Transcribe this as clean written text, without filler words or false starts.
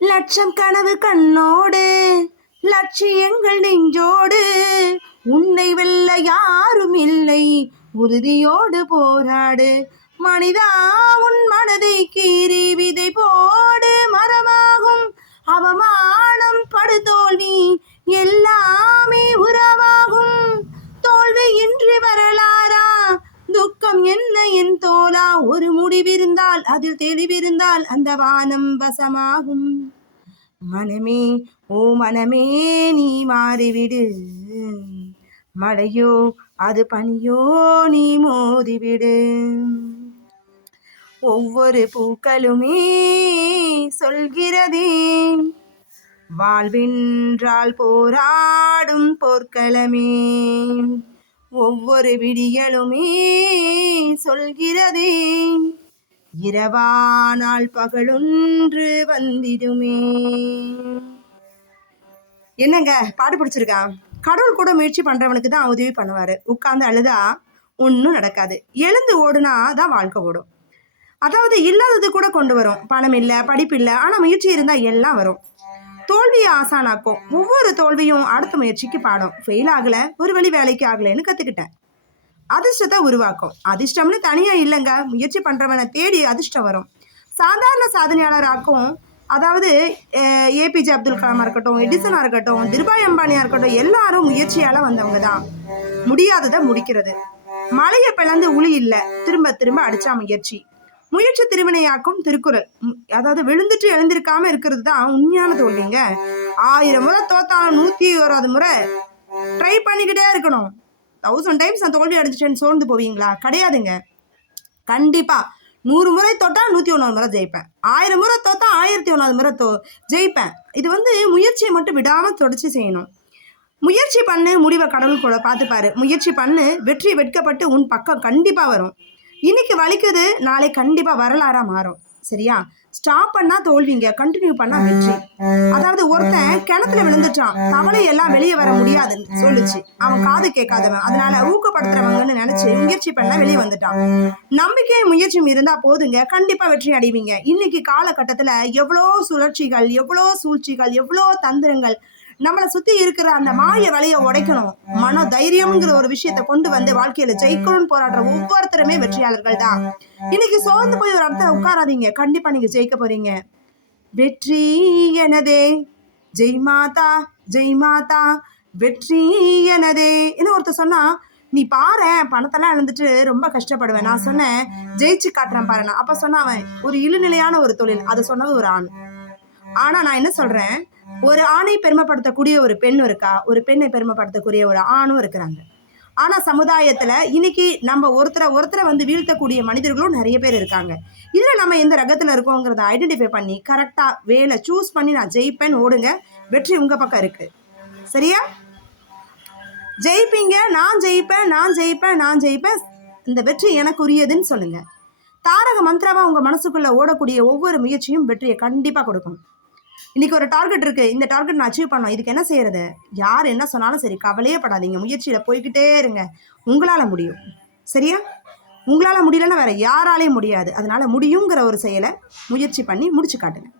லட்சம் கனவு கண்ணோடு, லட்சியங்கள் நெஞ்சோடு, உன்னை வெல்ல யாரும் இல்லை, உறுதியோடு போராடு. மனிதா உன் மனதை கீறி விதை போடு, மரமாகும் அவமானம் படுதோல்வி எல்லாமே உறவாகும். தோல்வி இன்றி வரலாறா, துக்கம் என்ன என் தோலா, ஒரு முடிவிருந்தால் அதில் தெளிவிருந்தால் அந்த வானம் வசமாகும். மனமே ஓ மனமே நீ மாறிவிடு, மழையோ அது பனியோ நீ மோதிவிடு. ஒவ்வொரு பூக்களுமே சொல்கிறதே, வாழ்வென்றால் போராடும் போர்க்களமே. ஒவ்வொரு விடியலுமே சொல்கிறதே, இரவானால் பகலொன்று வந்திடுமே. என்னங்க பாட்டு பிடிச்சிருக்கா? கடவுள் கூட முயற்சி பண்றவனுக்கு தான் உதவி பண்ணுவாரு. உட்கார்ந்து அழுதா ஒன்றும் நடக்காது, எழுந்து ஓடுனா தான் வாழ்க்கை ஓடும். அதாவது இல்லாதது கூட கொண்டு வரும். பணம் இல்லை, படிப்பு இல்லை, ஆனா முயற்சி இருந்தா எல்லாம் வரும். தோல்வியை ஆசானாக்கும். ஒவ்வொரு தோல்வியும் அடுத்த முயற்சிக்கு பாடம். ஃபெயில் ஆகல, ஒரு வழி வேலைக்கு ஆகலைன்னு கத்துக்கிட்டேன். அதிர்ஷ்டத்தை உருவாக்கும். அதிர்ஷ்டம்னு தனியா இல்லைங்க, முயற்சி பண்றவனை தேடி அதிர்ஷ்டம் வரும். சாதாரண சாதனையாளராக்கும். அதாவது ஏபிஜே அப்துல் கலாமா இருக்கட்டும், எடிசனா இருக்கட்டும், திருபாய் அம்பானியா இருக்கட்டும், எல்லாரும் முயற்சியால வந்தவங்க தான். முடியாததை முடிக்கிறது. மலையை பிளந்து உளி இல்லை, திரும்ப திரும்ப அடிச்சா முயற்சி. முயற்சி திருவினையாக்கும் திருக்குறள். அதாவது விழுந்துட்டு எழுந்திருக்காம இருக்கிறது தான் உண்மையான தோல்விங்க. 1000 முறை தோத்தாலும் 101வது முறை ட்ரை பண்ணிக்கிட்டே இருக்கணும். 1000 டைம்ஸ் நான் தோல்வி அடைஞ்சிட்டேன்னு சோர்ந்து போவீங்களா? கிடையாதுங்க. கண்டிப்பா 100 முறை தோட்டா 101 முறை ஜெயிப்பேன். 1000 முறை தோத்தா 1001 முறை ஜெயிப்பேன். இது முயற்சியை மட்டும் விடாம தொடர்ச்சி செய்யணும். முயற்சி பண்ணு, முடிவை கடவுள் கூட பார்த்துப்பாரு. முயற்சி பண்ணு, வெற்றி வெட்கப்பட்டு உன் பக்கம் கண்டிப்பா வரும். இன்னைக்கு வலிக்குது, நாளை கண்டிப்பா வரலாறா மாறும். சரியா? ஸ்டாப் பண்ணா தோல்விங்க, கண்டினியூ பண்ணா வெற்றி. அதாவது ஒருத்தன் கிணத்துல விழுந்துட்டான், தவளை எல்லாம் வெளியே வர முடியாதுன்னு சொல்லுச்சு. அவன் காது கேட்காதவன், அதனால ஊக்கப்படுத்துறவங்கன்னு நினைச்சு முயற்சி பண்ண வெளியே வந்துட்டான். நம்பிக்கை முயற்சியும் இருந்தா போதுங்க, கண்டிப்பா வெற்றி அடைவீங்க. இன்னைக்கு காலகட்டத்துல எவ்வளோ சுழற்சிகள், எவ்வளோ சூழ்ச்சிகள், எவ்வளோ தந்திரங்கள். நம்மளை சுத்தி இருக்கிற அந்த மாய வலையை உடைக்கணும். மன தைரியம்ங்கிற ஒரு விஷயத்தை கொண்டு வந்து வாழ்க்கையில ஜெயிக்கணும்னு போராடுற ஒவ்வொருத்தருமே வெற்றியாளர்கள் தான். இன்னைக்கு சோர்ந்து போய் ஒரு இடத்துல உட்காராதீங்க, கண்டிப்பா நீங்க ஜெயிக்க போறீங்க. வெற்றி எனதே, ஜெய் மாதா ஜெய் மாதா, வெற்றி எனதே. இன்னும் ஒருத்தர் சொன்னா, நீ பாரு பணத்தெல்லாம் இழந்துட்டு ரொம்ப கஷ்டப்படுவேன். நான் சொன்னேன் ஜெயிச்சு காட்டுறேன் பாருண்ணா. அப்ப சொன்ன அவன் ஒரு இழுநிலையான ஒரு தொழில், அதை சொன்னது ஒரு ஆண். ஆனா நான் என்ன சொல்றேன், ஒரு ஆணை பெருமைப்படுத்தக்கூடிய ஒரு பெண் இருக்கா, ஒரு பெண்ணை பெருமைப்படுத்தக்கூடிய ஒரு ஆணும் இருக்கிறாங்க. ஆனா சமுதாயத்துல இன்னைக்கு நம்ம ஒருத்தரை வீழ்த்தக்கூடிய மனிதர்களும் நிறைய பேர் இருக்காங்க. இதுல நம்ம எந்த ரகத்துல இருக்கோங்கிறத ஐடென்டிஃபை பண்ணி கரெக்டா வேலை சூஸ் பண்ணி நான் ஜெயிப்பேன் ஓடுங்க. வெற்றி உங்க பக்கம் இருக்கு. சரியா? ஜெயிப்பீங்க. நான் ஜெயிப்பேன், நான் ஜெயிப்பேன், நான் ஜெயிப்பேன். இந்த வெற்றி எனக்கு உரியதுன்னு சொல்லுங்க. தாரக மந்திரமா உங்க மனசுக்குள்ள ஓடக்கூடிய ஒவ்வொரு முயற்சியும் வெற்றியை கண்டிப்பா கொடுக்கும். இன்னைக்கு ஒரு டார்கெட் இருக்கு, இந்த டார்கெட் நான் அச்சீவ் பண்ணணும், இதுக்கு என்ன செய்யறது? யார் என்ன சொன்னாலும் சரி, கவலையே படாதீங்க, முயற்சியில போய்கிட்டே இருங்க. உங்களால முடியும். சரியா? உங்களால முடியலன்னா வேற யாராலையும் முடியாது. அதனால முடியுங்கிற ஒரு செயலை முயற்சி பண்ணி முடிச்சு காட்டுங்க.